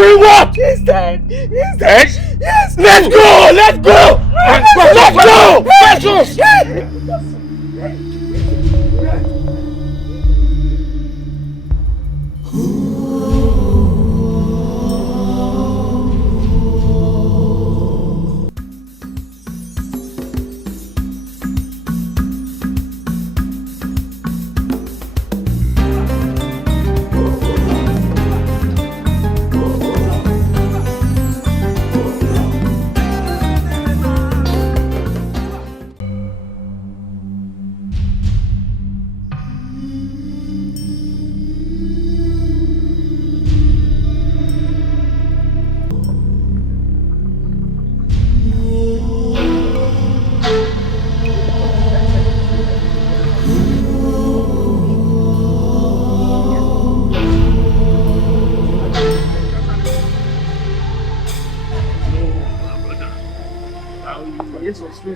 Doing what? He's dead. He's dead? Yes. Let's go! Let's go! Let's go! Let's go!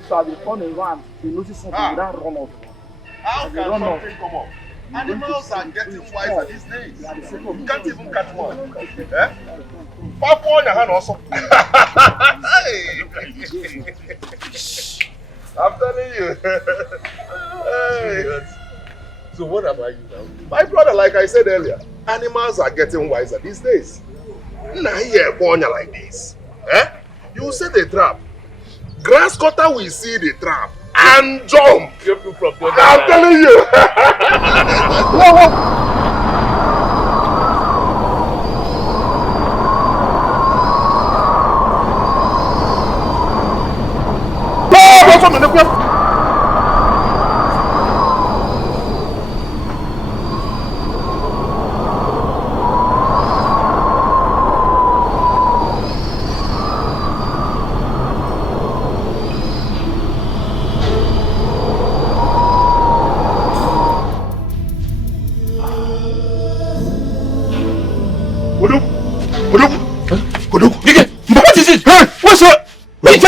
So they turn around, they notice something, they don't run off. How can something come up? Animals are getting wiser these days. You can't even catch one. Eh? Papa on your hand also. I'm telling you. Hey. So what about you now? My brother, like I said earlier, animals are getting wiser these days. Now here, like this. Eh? You set a trap. Grass cutter will see the trap and jump. I'm telling you.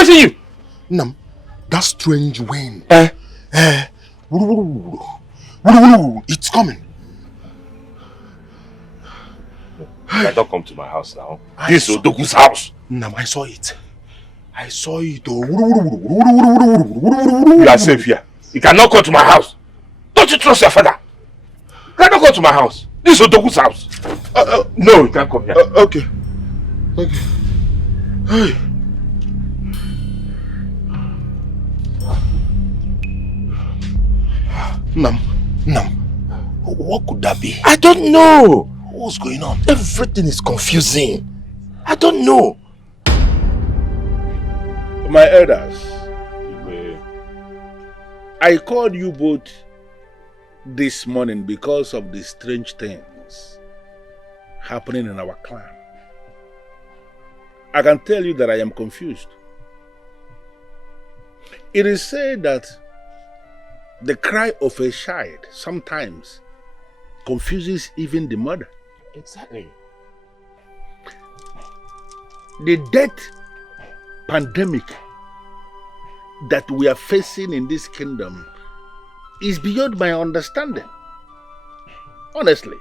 You? Nam, that strange wind. It's coming. I don't come to my house now. This is Odogu's house. Nam, I saw it. I saw it. You are safe here. You cannot come to my house. Don't you trust your father? You cannot come to my house. This is Odogu's house. No, you can't come here. Okay. Okay. Hey. Nam, what could that be? I don't know. What's going on? Everything is confusing. I don't know. My elders, I called you both this morning because of the strange things happening in our clan. I can tell you that I am confused. It is said that the cry of a child sometimes confuses even the mother. Exactly. The death pandemic that we are facing in this kingdom is beyond my understanding. Honestly.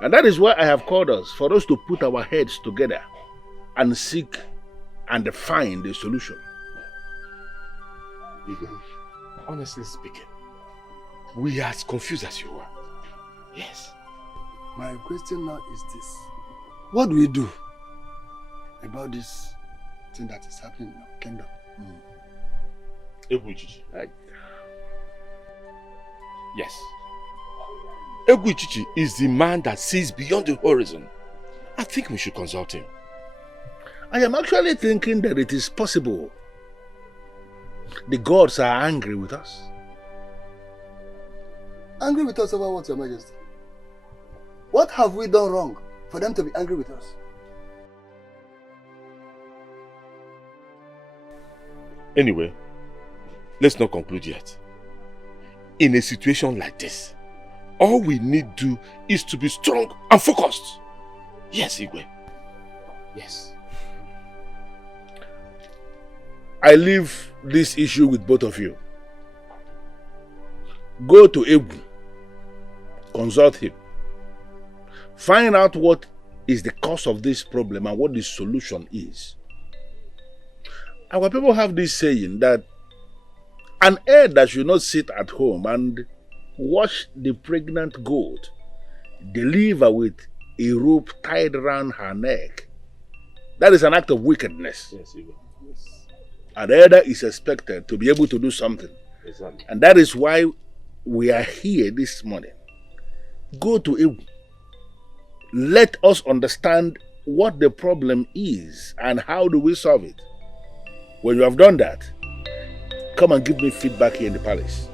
And that is why I have called us, for us to put our heads together and seek and find a solution. Honestly speaking, we are as confused as you are. Yes. My question now is this. What do we do about this thing that is happening in our kingdom? Igboanugo. Yes. Igboanugo is the man that sees beyond the horizon. I think we should consult him. I am actually thinking that it is possible the gods are angry with us. Angry with us over what, Your Majesty? What have we done wrong for them to be angry with us? Anyway, let's not conclude yet. In a situation like this, all we need to do is to be strong and focused. Yes, Igwe. Yes. I leave this issue with both of you. Go to Igwe, consult him, find out what is the cause of this problem and what the solution is. Our people have this saying that an elder should not sit at home and watch the pregnant goat deliver with a rope tied around her neck. That is an act of wickedness. Yes, Igbo. An elder is expected to be able to do something. Exactly. And that is why we are here this morning. Go to Igbo. Let us understand what the problem is and how do we solve it. When you have done that, come and give me feedback here in the palace.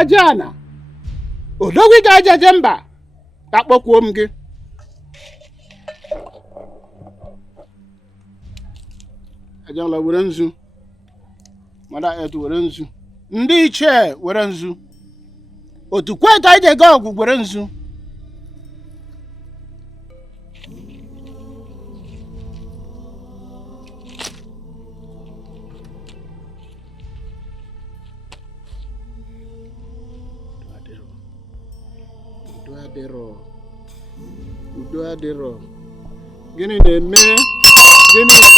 Ajana odogwi ga-ajaje mba akpọkwuo m gị ajala were nzu mara etu were nzu ndị ichie were nzu otu kweta ije ga ọgwụ were nzu udo adịrọ gịnị na-eme ike imekwu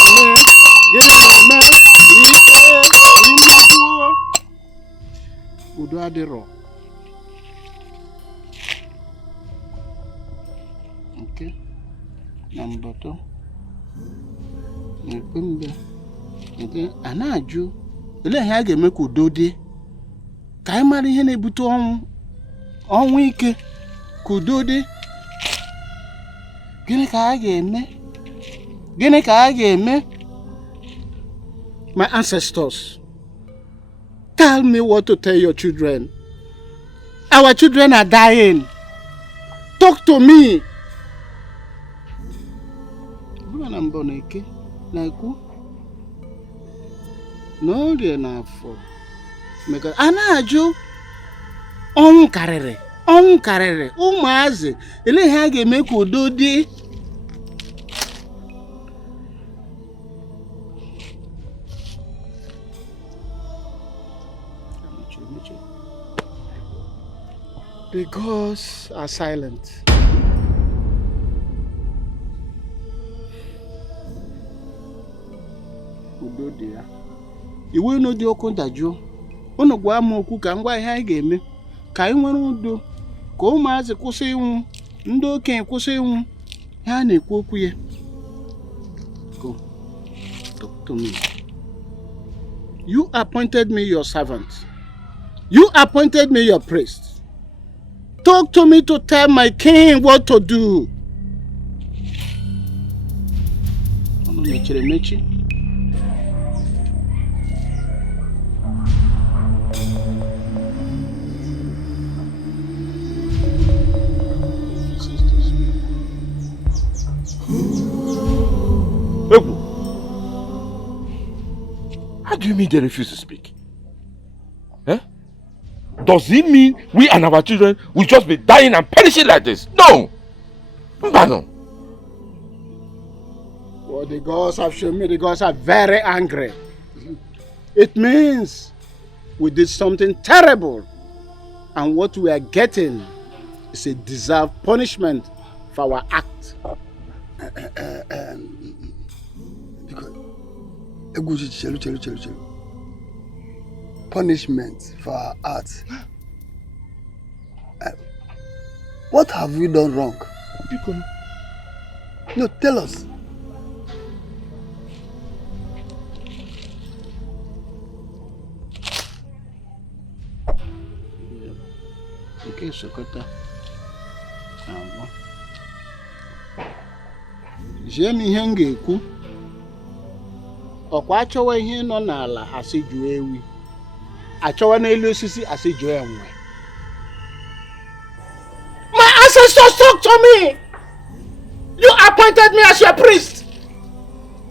udo adịrọ nke na mbọtọ na-ekpe mbe nke a na-ajụ ele ihe a ga-eme ka udo dị ka anyị mara ihe na-ebute ọnwụ ike ka udo dị. Gịnị ka a ga-eme? My ancestors, tell me what to tell your children. Our children are dying. Talk to me. Na mbọ na-eke na-ekwu n'orie n'afọ maka a na-ajụ ọnwụ karịrị ụmụazị ele ihe a ga-eme ka udo dị. The gods are silent. Udo dị ya. Iwe unu dị okwu ndajụ. Unu gwa m okwu ka ngwa ihe anyị ga-eme. Ka anyị nwere udo. Ka ụmụazị kwụsị ịnwụ. Ndị okenye kwụsị ịnwụ. Ha na-ekwu okwu ya. Go. Talk to me. You appointed me your servant. You appointed me your priest. Talk to me to tell my king what to do. Mechi. How do you mean they refuse to speak? Eh? Does it mean we and our children will just be dying and perishing like this? No! No. Well, the gods have shown me the gods are very angry. It means we did something terrible. And what we are getting is a deserved punishment for our act. Punishment for our art. What have we done wrong? No, tell us. Okay, Sokota. Jemi ihe m ga-ekwu. Ọkwa achọwa ihe nọ n'ala asị jụọ ewi. Achọwa n'elu osisi asị jụọ enwe. My ancestors talk to me. You appointed me as your priest.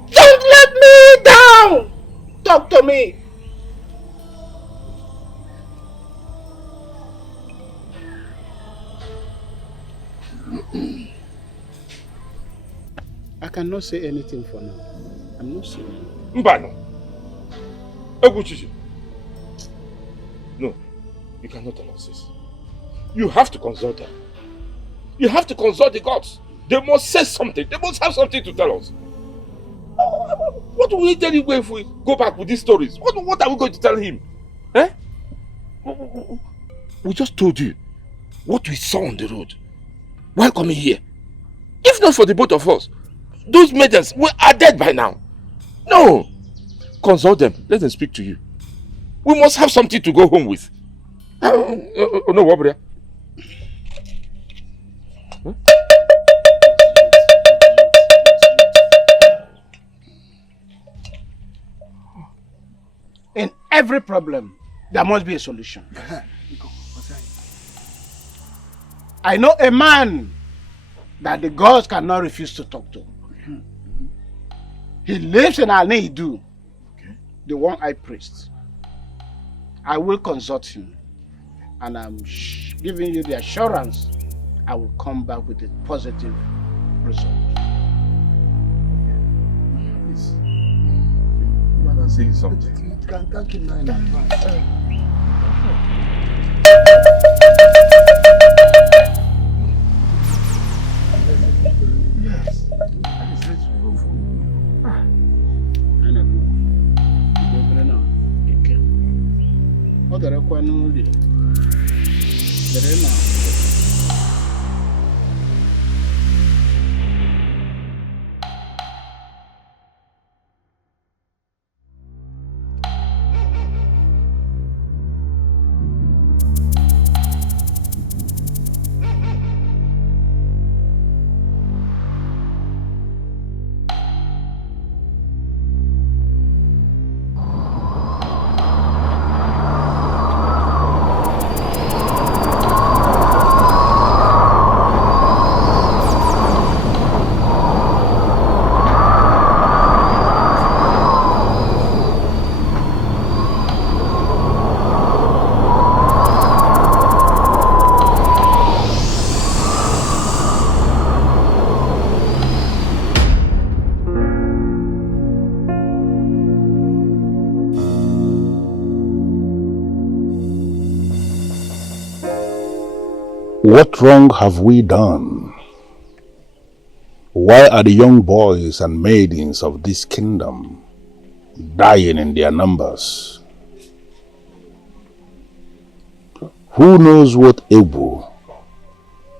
Don't let me down. Talk to me. I cannot say anything for now. I'm not saying. Mbano. Eguchichi. No, you cannot tell us this. You have to consult them. You have to consult the gods. They must say something. They must have something to tell us. What will we tell him if we go back with these stories? What are we going to tell him? Eh? We just told you what we saw on the road while coming here. If not for the both of us, those maidens are dead by now. No. Consult them. Let them speak to you. We must have something to go home with. No, Wabria. Huh? In every problem, there must be a solution. I know a man that the gods cannot refuse to talk to. He lives in Ini Edo, the one-eyed priest. I will consult him, and I'm giving you the assurance I will come back with a positive result. Please. You are not saying something. Thank you now in advance. Yes. That is let's go for Anamo. Ọ dara n'ụlọ. Dere na. What wrong have we done? Why are the young boys and maidens of this kingdom dying in their numbers? Who knows what Igbo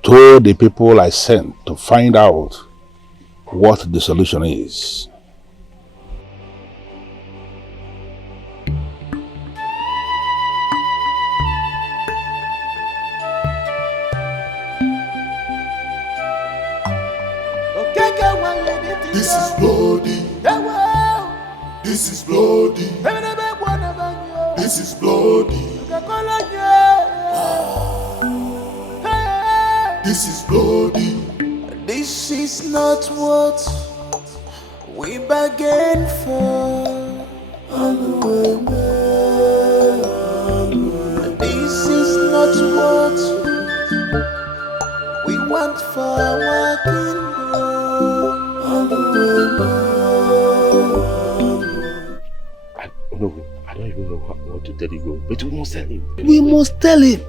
told the people I sent to find out what the solution is? This is bloody. This is bloody. This is bloody. This is bloody. This is not what we bargained for. This is not what we want for our kingdom. I don't even know what to tell Igbo, but we must tell him. We must tell him.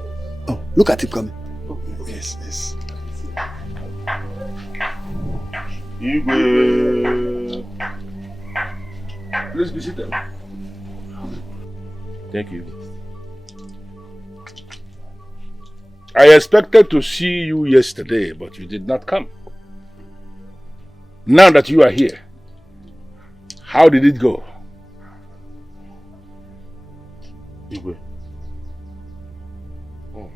Oh, look at him coming. Oh, yes, yes. Igwe. Please be seated. Thank you. I expected to see you yesterday, but you did not come. Now that you are here, how did it go? Igwe. Oh.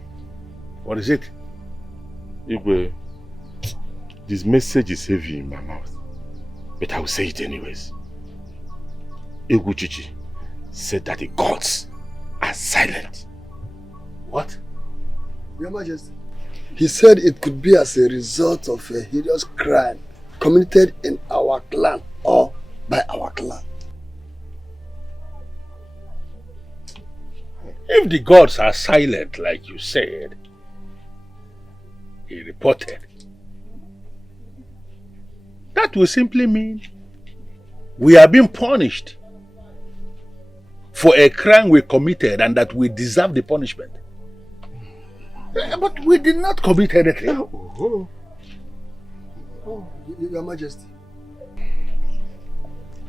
What is it? Igwe, this message is heavy in my mouth, but I will say it anyways. Igwe said that the gods are silent. What? Your Majesty. He said it could be as a result of a hideous crime committed in our clan or by our clan. If the gods are silent, like you said, he reported, that will simply mean we are being punished for a crime we committed and that we deserve the punishment. But we did not commit anything. Oh, Your Majesty.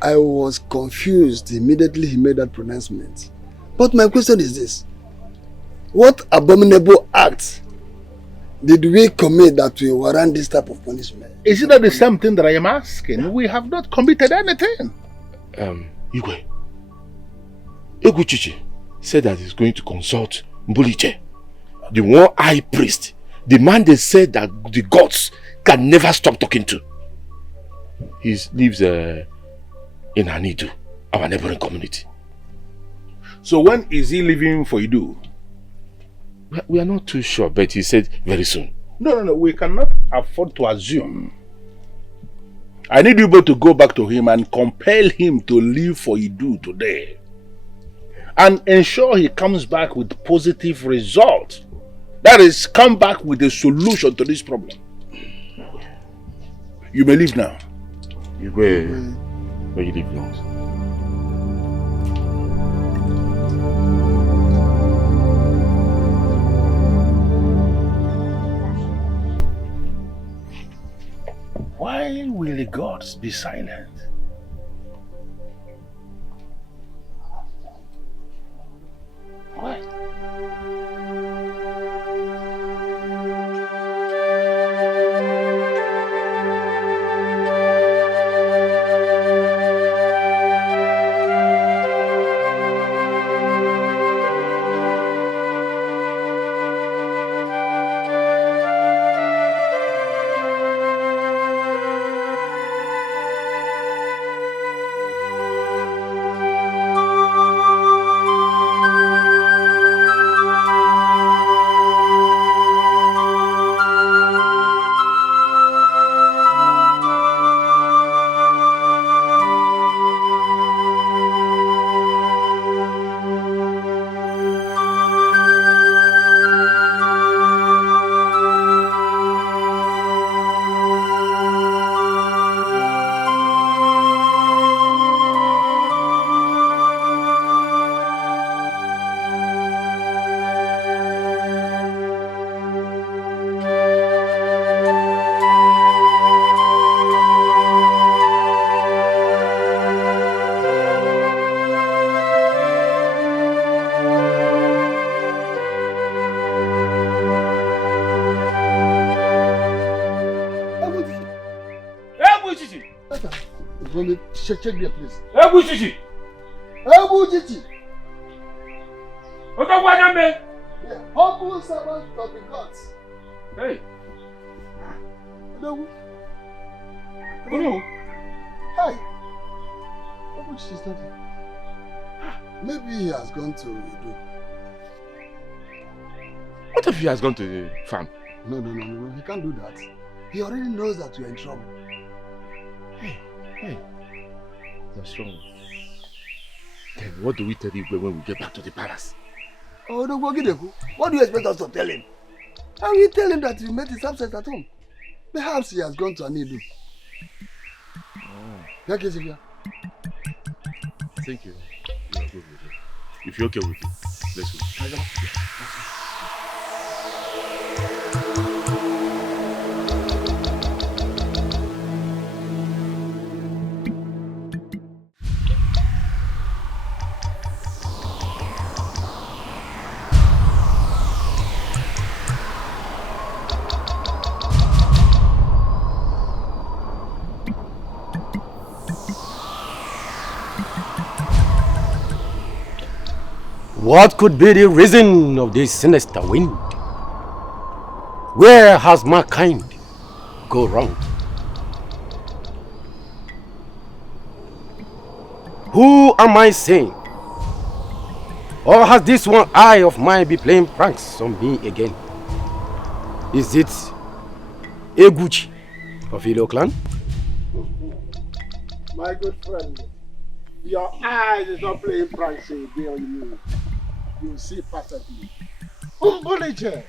I was confused immediately he made that pronouncement. But my question is this. What abominable act did we commit that will warrant this type of punishment? Is it not the same thing that I am asking? We have not committed anything. Igwe. Igwe said that he's going to consult Mbuliche, the one high priest, the man they said that the gods can never stop talking to. He lives in Ini Edo, our neighboring community. So when is he leaving for Idu? We are not too sure, but he said very soon. No. We cannot afford to assume. I need you both to go back to him and compel him to leave for Idu today. And ensure he comes back with positive results. That is, come back with a solution to this problem. You may leave now. Where you leave now? Why will the gods be silent? Why? Check there, please. Ebu Chichi! Ebu Chichi! What about me? The humble servant of the gods. Hey! No. No. Hi. Ebu Chichi's not here. Maybe he has gone to Edo. What if he has gone to the farm? No. He can't do that. He already knows that you're in trouble. Hey. That's wrong. Then what do we tell Igwe when we get back to the palace? Oh, no, what do you expect us to tell him? How will you tell him that you met his absence at home? Perhaps he has gone to Anidu. Thank you. You are good with it. If you're okay with it, let's go. What could be the reason of this sinister wind? Where has mankind gone wrong? Who am I saying? Or has this one eye of mine be playing pranks on me again? Is it Eguchi of Ido clan? My good friend, your eyes is not playing pranks again on you. You will see perfectly. Umbuliche,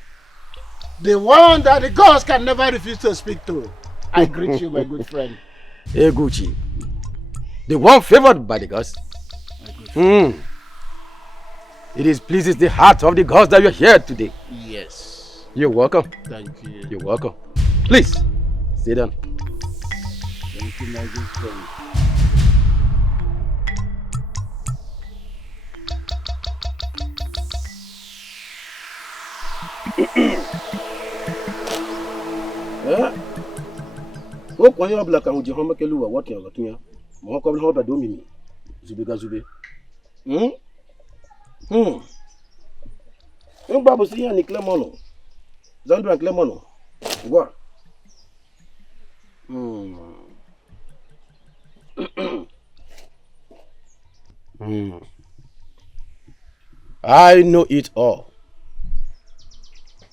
the one that the gods can never refuse to speak to. I greet you, my good friend. Eguchi, the one favored by the gods. It pleases the heart of the gods that you're here today. Yes. You're welcome. Thank you. You're welcome. Please, sit down. Thank you, my good friend. What are you like? I'm just going to what you're going to more come how do me. Zube. You babu see ya ni Clemono. Zandra Clemono. What? I know it all.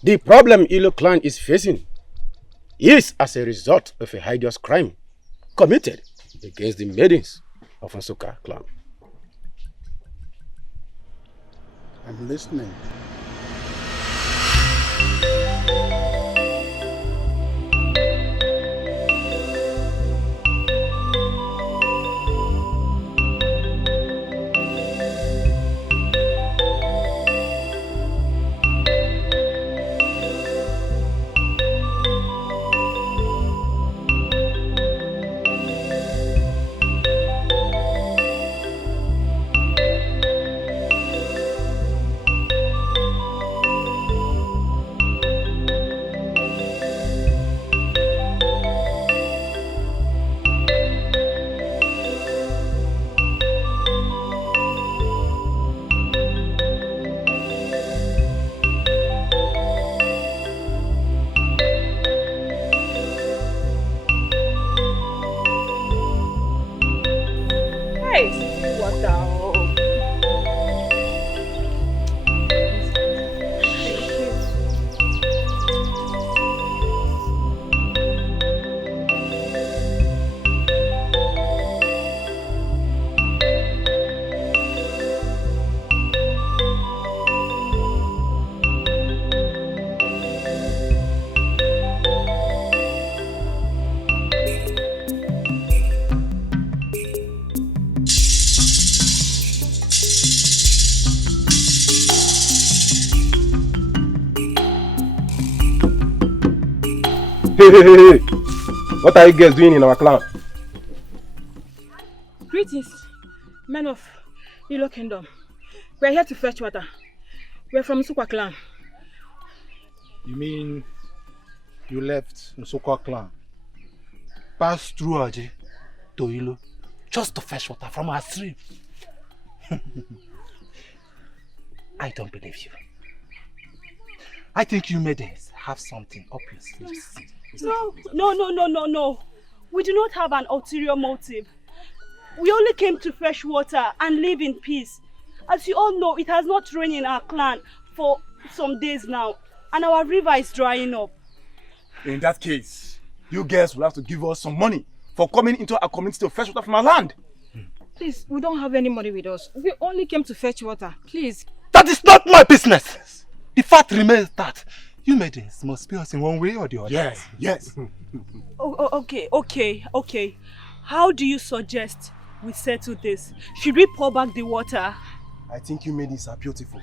The problem Ilo clan is facing is as a result of a hideous crime committed against the maidens of Nsoka clan. I'm listening. Hey. What are you guys doing in our clan? Greetings, men of Ilo Kingdom. We are here to fetch water. We are from Nsukwa clan. You mean you left Nsukwa clan, passed through Aje to Ilo, just to fetch water from our stream. I don't believe you. I think you maidens have something up your sleeves. No. We do not have an ulterior motive. We only came to fetch water and live in peace. As you all know, it has not rained in our clan for some days now, and our river is drying up. In that case, you girls will have to give us some money for coming into our community to fetch water from our land. Please, we don't have any money with us. We only came to fetch water. Please. That is not my business. The fact remains that you maidens must pay us in one way or the other. Yes. Okay. How do you suggest we settle this? Should we pour back the water? I think you maidens are beautiful.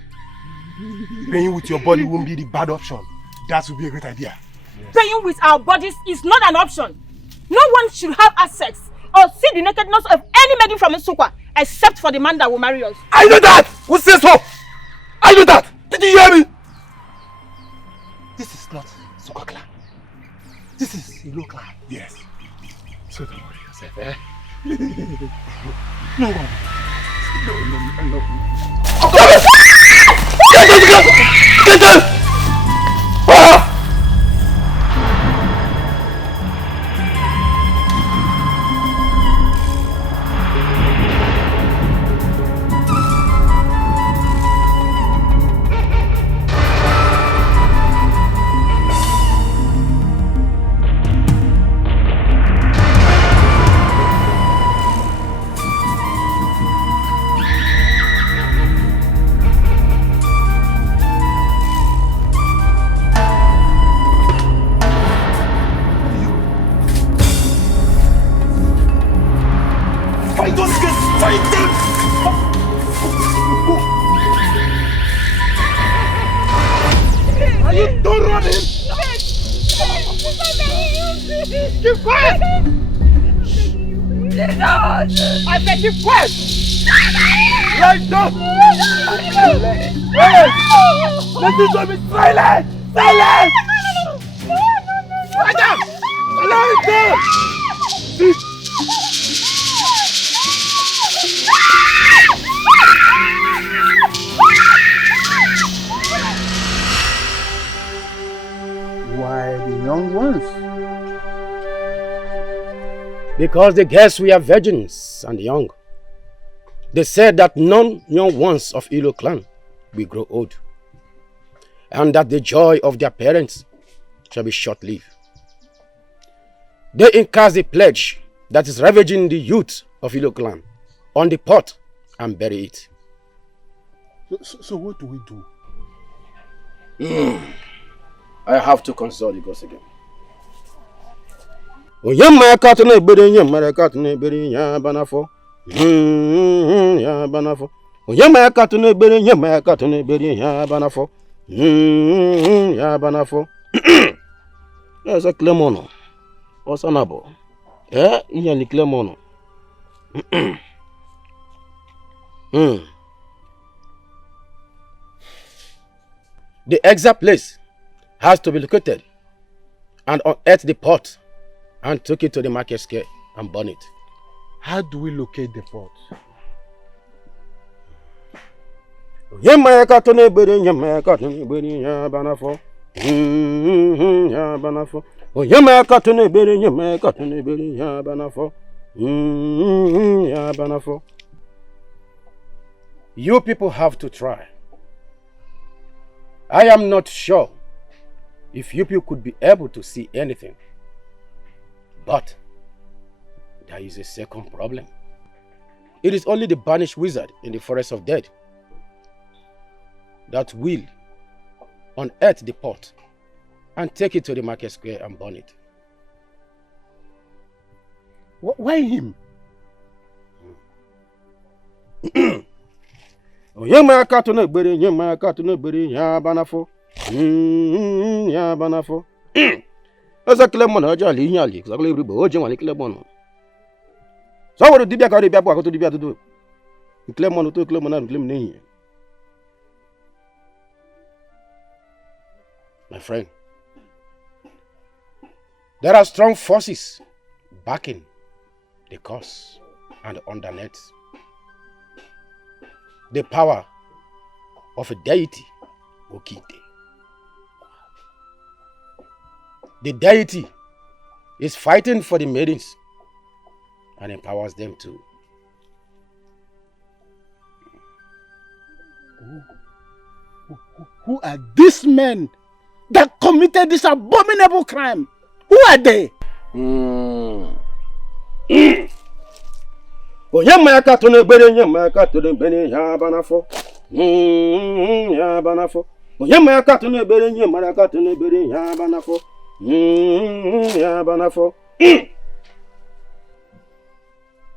Playing with your body won't be the bad option. That would be a great idea. Yes. Playing with our bodies is not an option. No one should have access or see the nakedness of any maiden from Nsukka except for the man that will marry us. I know that! Who says so? I know that! Did you hear me? This is not Nsukka clan. This is Ilo clan. Yes. So don't worry yourself, eh? No. Get out! Because the girls were virgins and young. They said that none young ones of Ilo clan will grow old, and that the joy of their parents shall be short-lived. They encast the pledge that is ravaging the youth of Ilo clan on the pot and bury it. So what do we do? I have to consult the gods again. Oyama katune beri nyamara katune beri banafo. Ya banafo. Oyama katune beri nyamara katune beri banafo. Ya banafo. There's a Clemono. Osanabo. Iya ni Clemono. The exact place has to be located and unearth the pot and took it to the market square and burn it. How do we locate the pot? Yemaya katone beri nyamaya katone beri ya banafo. Ya banafo. Yemaya katone beri nyamaya katone beri ya banafo. Ya banafo. You people have to try. I am not sure if you people could be able to see anything. But there is a second problem. It is only the banished wizard in the forest of dead that will unearth the pot and take it to the market square and burn it. Why him? Yema katune beri ya banafo. Ya banafo. Asa Clemono aja li nyali, sa kle ribo oje wale Clemono. So wo dibia ka dibia bo ko to dibia to. Clemono to Clemono na Clemono ni. My friend, there are strong forces backing the cause. and undernet. The power of a deity, Okite. The deity is fighting for the maidens and empowers them too. Who are these men that committed this abominable crime? Who are they? Onyemaka to the bere, Nyemaka to the bere, Yabanafo. Yabanafo. Onyemaka to the bere, Nyemaka to the bere, Yabanafo. Yabanafo.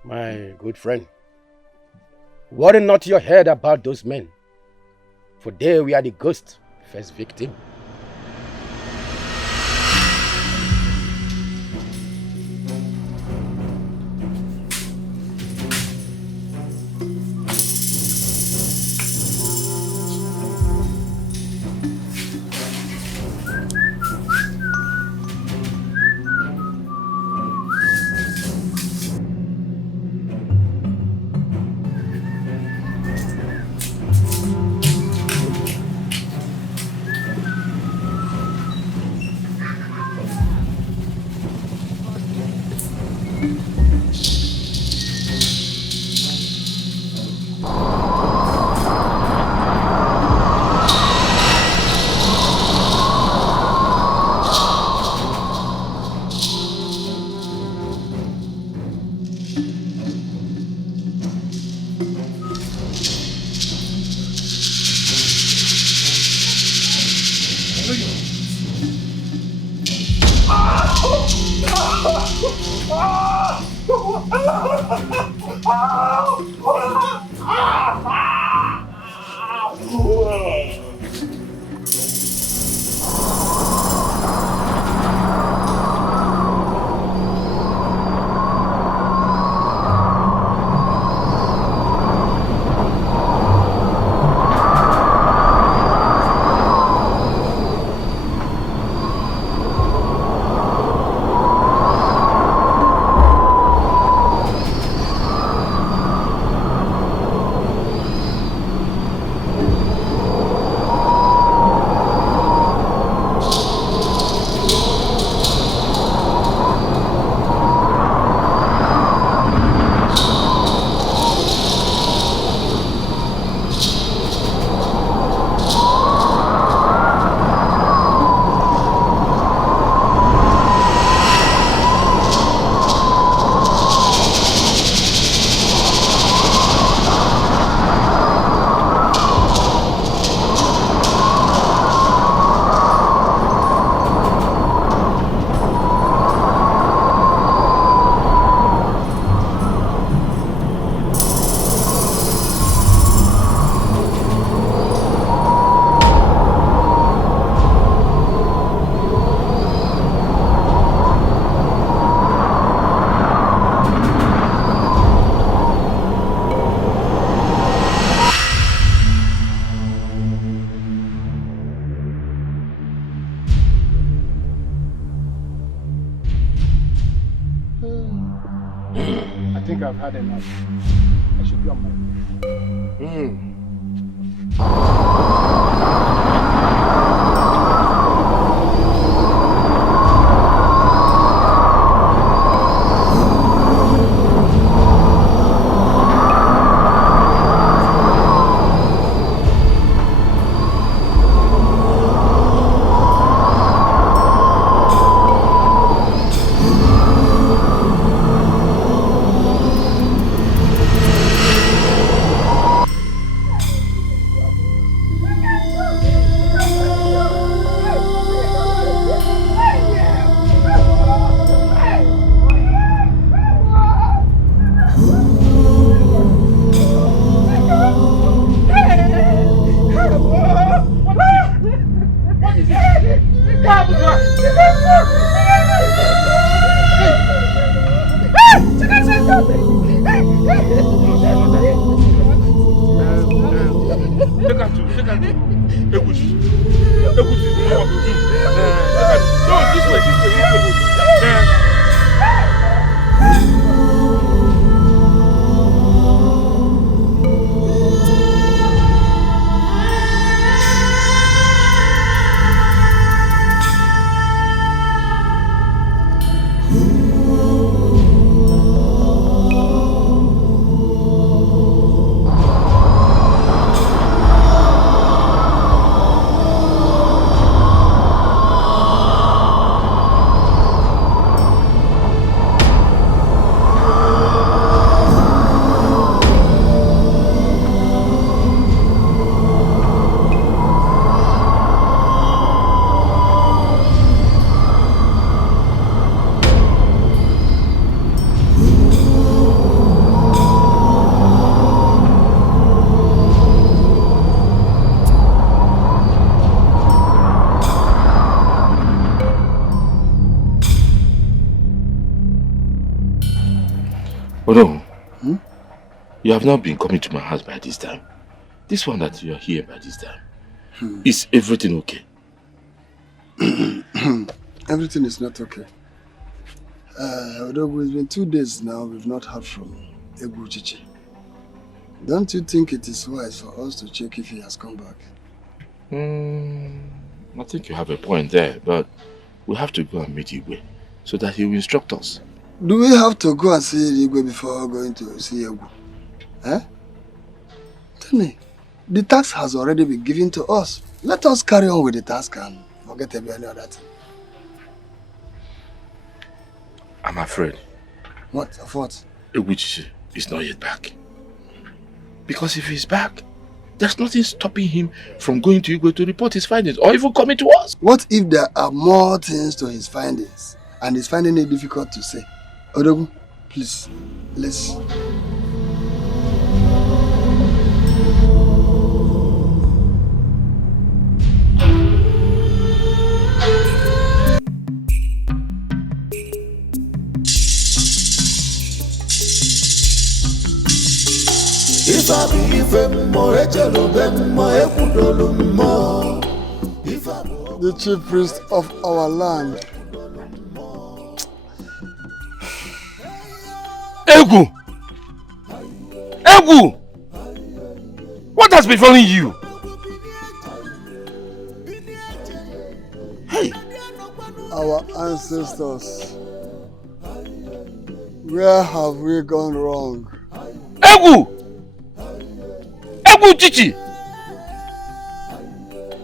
My good friend, worry not your head about those men, for they were the ghost first victim. I've had enough. I should be on my way. Oh no. You have not been coming to my house by this time. This one that you are here by this time. Is everything okay? Everything is not okay. Although it's been 2 days now, we've not heard from Igboanugo. Don't you think it is wise for us to check if he has come back? I think you have a point there, but we have to go and meet Igwe so that he will instruct us. Do we have to go and see Igwe before going to see Igwe? Eh? Tell me, the task has already been given to us. Let us carry on with the task and forget about any other thing. I'm afraid. What? Of what? Igboanugo is not yet back. Because if he's back, there's nothing stopping him from going to Igwe to report his findings or even coming to us. What if there are more things to his findings and he's finding it difficult to say? Odogu, please, let's... The chief priest of our land. Egu! Egu! What has befallen you? Hey! Our ancestors. Where have we gone wrong? Egu! Egu Chichi!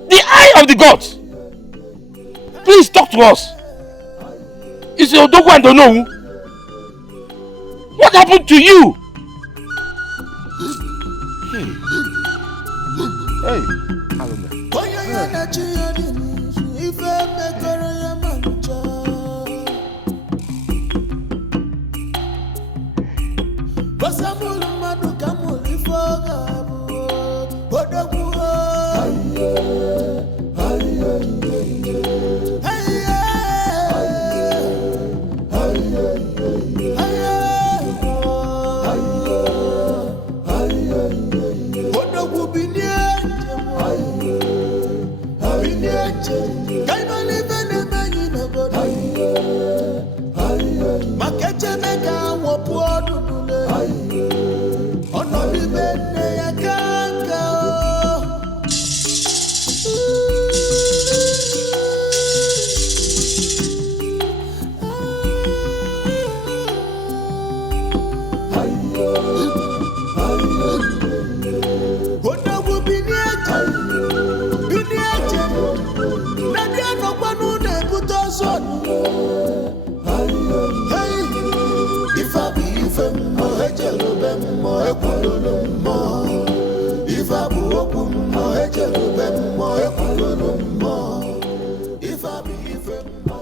The eye of the gods! Please talk to us! Is your Odogu and Onowu? What happened to you? Hey,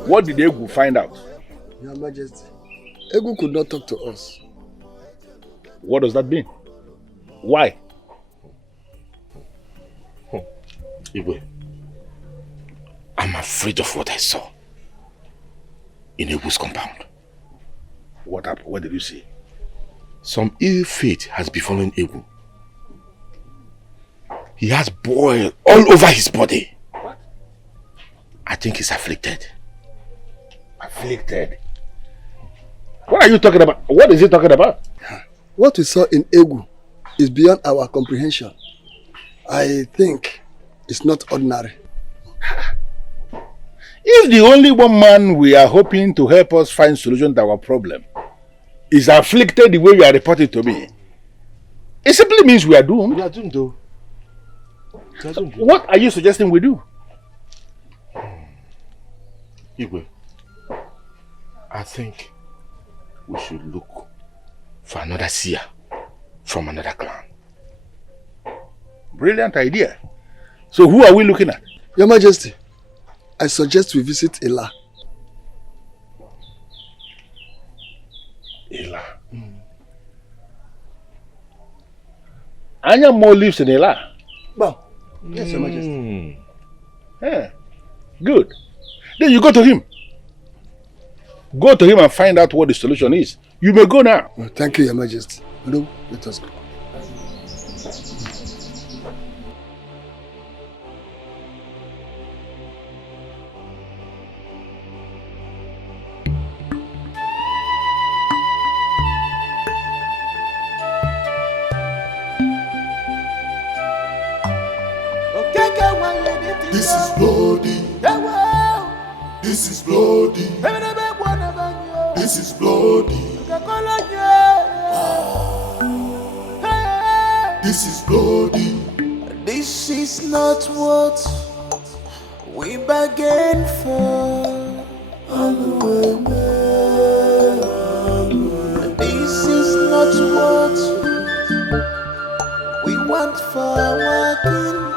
What did Egu find out? Your Majesty, Egu could not talk to us. What does that mean? Why? Igwe, I'm afraid of what I saw in Egu's compound. What happened? What did you see? Some ill fate has befallen Egu. He has boil all over his body. What? I think he's afflicted. Afflicted? What are you talking about? What is he talking about? What we saw in Egu is beyond our comprehension. I think it's not ordinary. If the only one man we are hoping to help us find solution to our problem is afflicted the way you are reporting to me, it simply means we are doomed. We are doomed though. So what are you suggesting we do? Igwe, I think we should look for another seer from another clan. Brilliant idea. So who are we looking at? Your Majesty, I suggest we visit Ila. Ila. Anamo lives in Ila. Well, yes, Your Majesty. Yeah. Good. Then you go to him. Go to him and find out what the solution is. You may go now. Well, thank you, Your Majesty. Let us go. This is bloody. This is bloody. This is bloody. This is bloody. This is not what we bargained for. This is not what we want for our kingdom.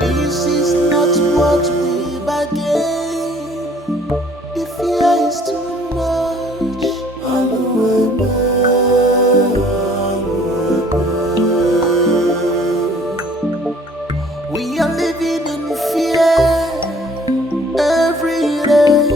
This is not what we bargained. The fear is too much. We are living in fear every day.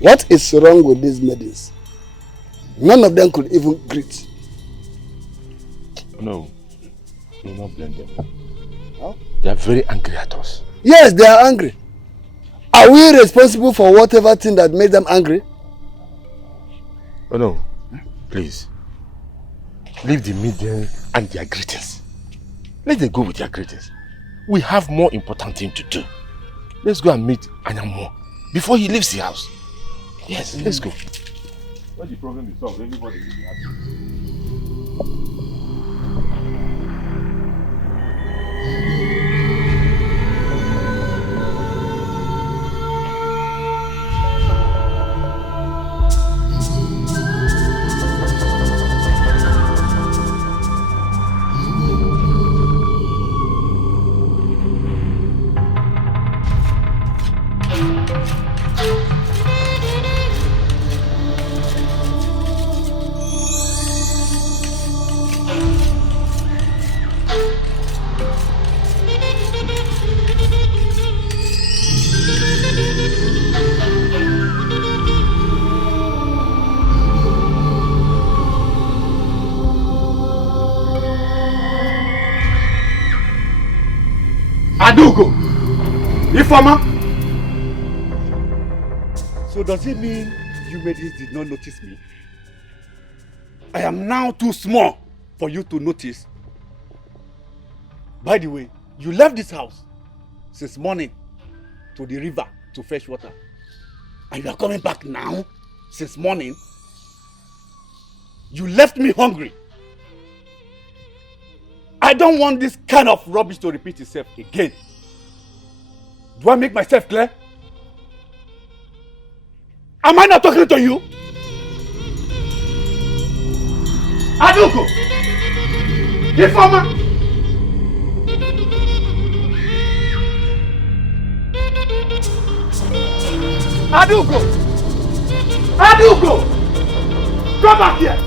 What is wrong with these maidens? None of them could even greet. No, do not blame them. Huh? They are very angry at us. Yes, they are angry. Are we responsible for whatever thing that made them angry? Oh no, please. Leave the media and their greetings. Let them go with their greetings. We have more important thing to do. Let's go and meet Anamo before he leaves the house. Yes, let's go. When the problem is solved, everybody will be happy. Adugo! Informer! So does it mean you maidens did not notice me? I am now too small for you to notice. By the way, you left this house since morning to the river to fetch water. And you are coming back now since morning. You left me hungry. I don't want this kind of rubbish to repeat itself again. Do I make myself clear? Am I not talking to you? Adugo! Informer! Adugo! Adugo! Come back here!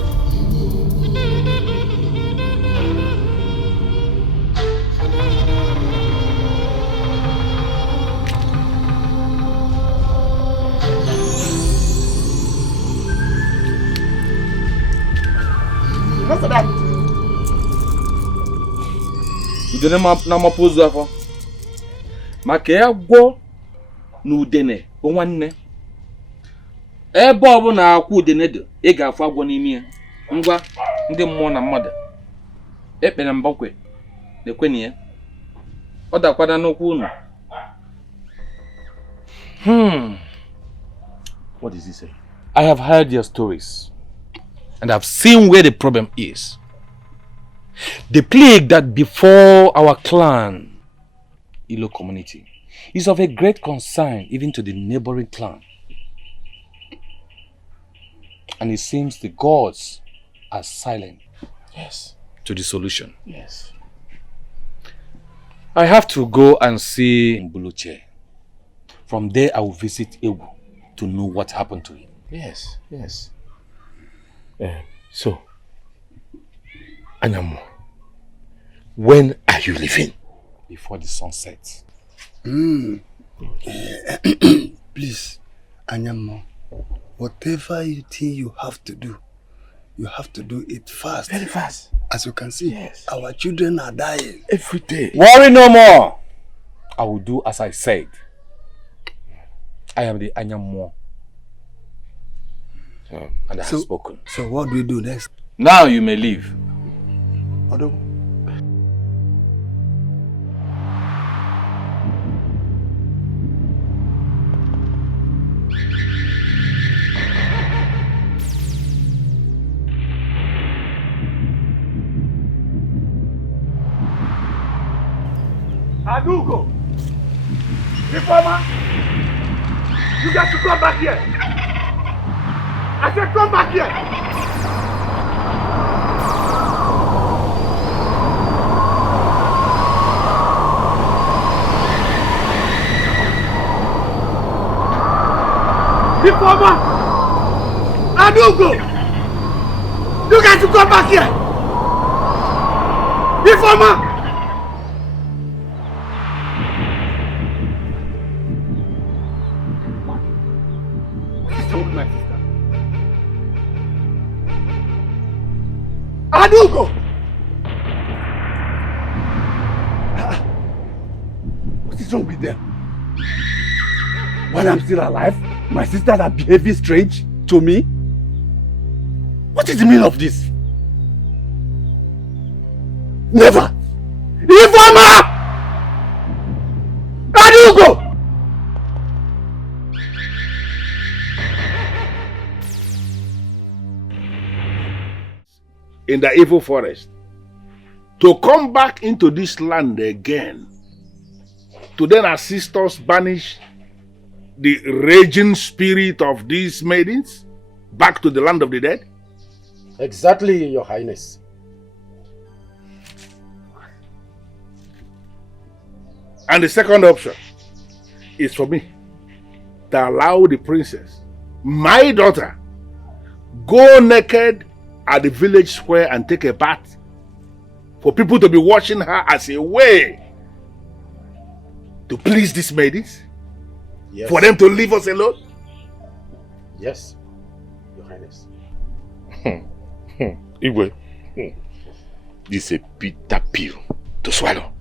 What's that? Udene na mapozu afọ. Maka ya gwọ na udene bụ nwanne. Ebe ọ bụ na akwụ udene dị, ị ga-afụ agwọ n'ime ya. Ngwa ndị mmụọ na mmadụ. Ekpere mbakwe na-ekweni ya. Ọ dakwada n'okwu unu. What does he say? I have heard your stories. And I've seen where the problem is. The plague that before our clan, Ilo community, is of a great concern even to the neighboring clan. And it seems the gods are silent. Yes. To the solution. Yes. I have to go and see Mbuluche. From there I will visit Ewu to know what happened to him. Yes, yes. So, Anamo, when are you leaving? Before the sun sets. Please, Anamo, whatever you think you have to do it fast. Very fast. As you can see, yes. Our children are dying. Every day. Worry no more. I will do as I said. I am the Anamo. And I have spoken. So what do we do next? Now you may leave. Adugo. Adugo! Informer! You got to come back here! I said come back here! Informer! Adugo! You got to come back here! Informer! Adugo! What is wrong with them? While I'm still alive, my sisters are behaving strange to me? What is the meaning of this? Never! Informer! Adugo! In the evil forest, to come back into this land again, to then assist us banish the raging spirit of these maidens back to the land of the dead? Exactly, Your Highness. And the second option is for me to allow the princess, my daughter, go naked at the village square and take a bath for people to be watching her as a way to please these maidens? Yes. For them to leave us alone? Yes, Your Highness. Igwe, this is a bitter pill to swallow.